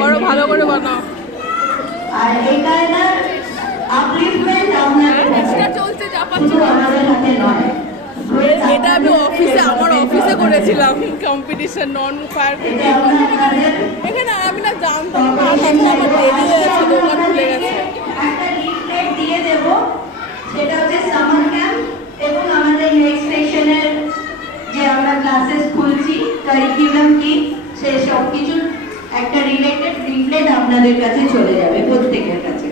বড় ভালো করে বানাও। আর এখানে আপলিফমেন্ট আপনাদের চেষ্টা চলছে শুধু আমাদের হাতে নয়। এটা আমি অফিসে আমার অফিসে করেছিলাম কম্পিটিশন নন ফায়ার। এখানে আমি না জানতাম না, তারপরে আমার দেরি হয়ে গেছে, দোকান খুলে গেছে। একটা লিফলেট দিয়ে দেব, সেটা হচ্ছে সামার ক্যাম্প এবং আমাদের নেক্সট সেশনের যে আমরা ক্লাসেস খুলছি কারিকুলাম কি সে সব কিছু একটা রিলেটেড লিফলেট আপনাদের কাছে চলে যাবে প্রত্যেকের কাছে।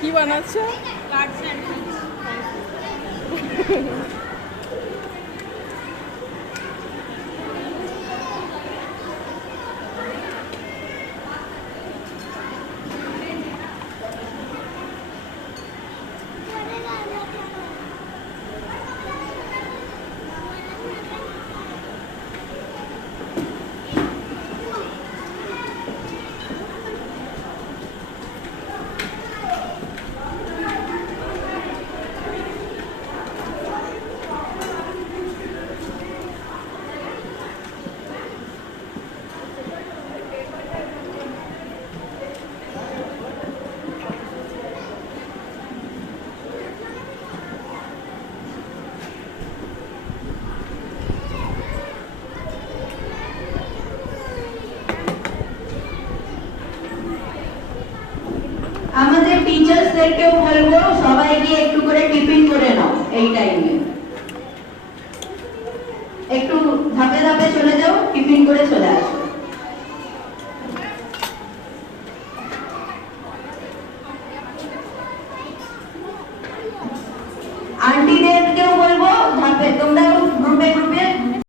কি বানাচ্ছ? আমাদের টিচার্সদেরকেও বলবো সবাই গিয়ে একটু করে টিফিন করে নাও এই টাইমে, একটু ধাপে ধাপে চলে যাও, টিফিন করে চলে আসো। আন্টিদেরকেও বলবো ধাপে, তোমরা গ্রুপে গ্রুপে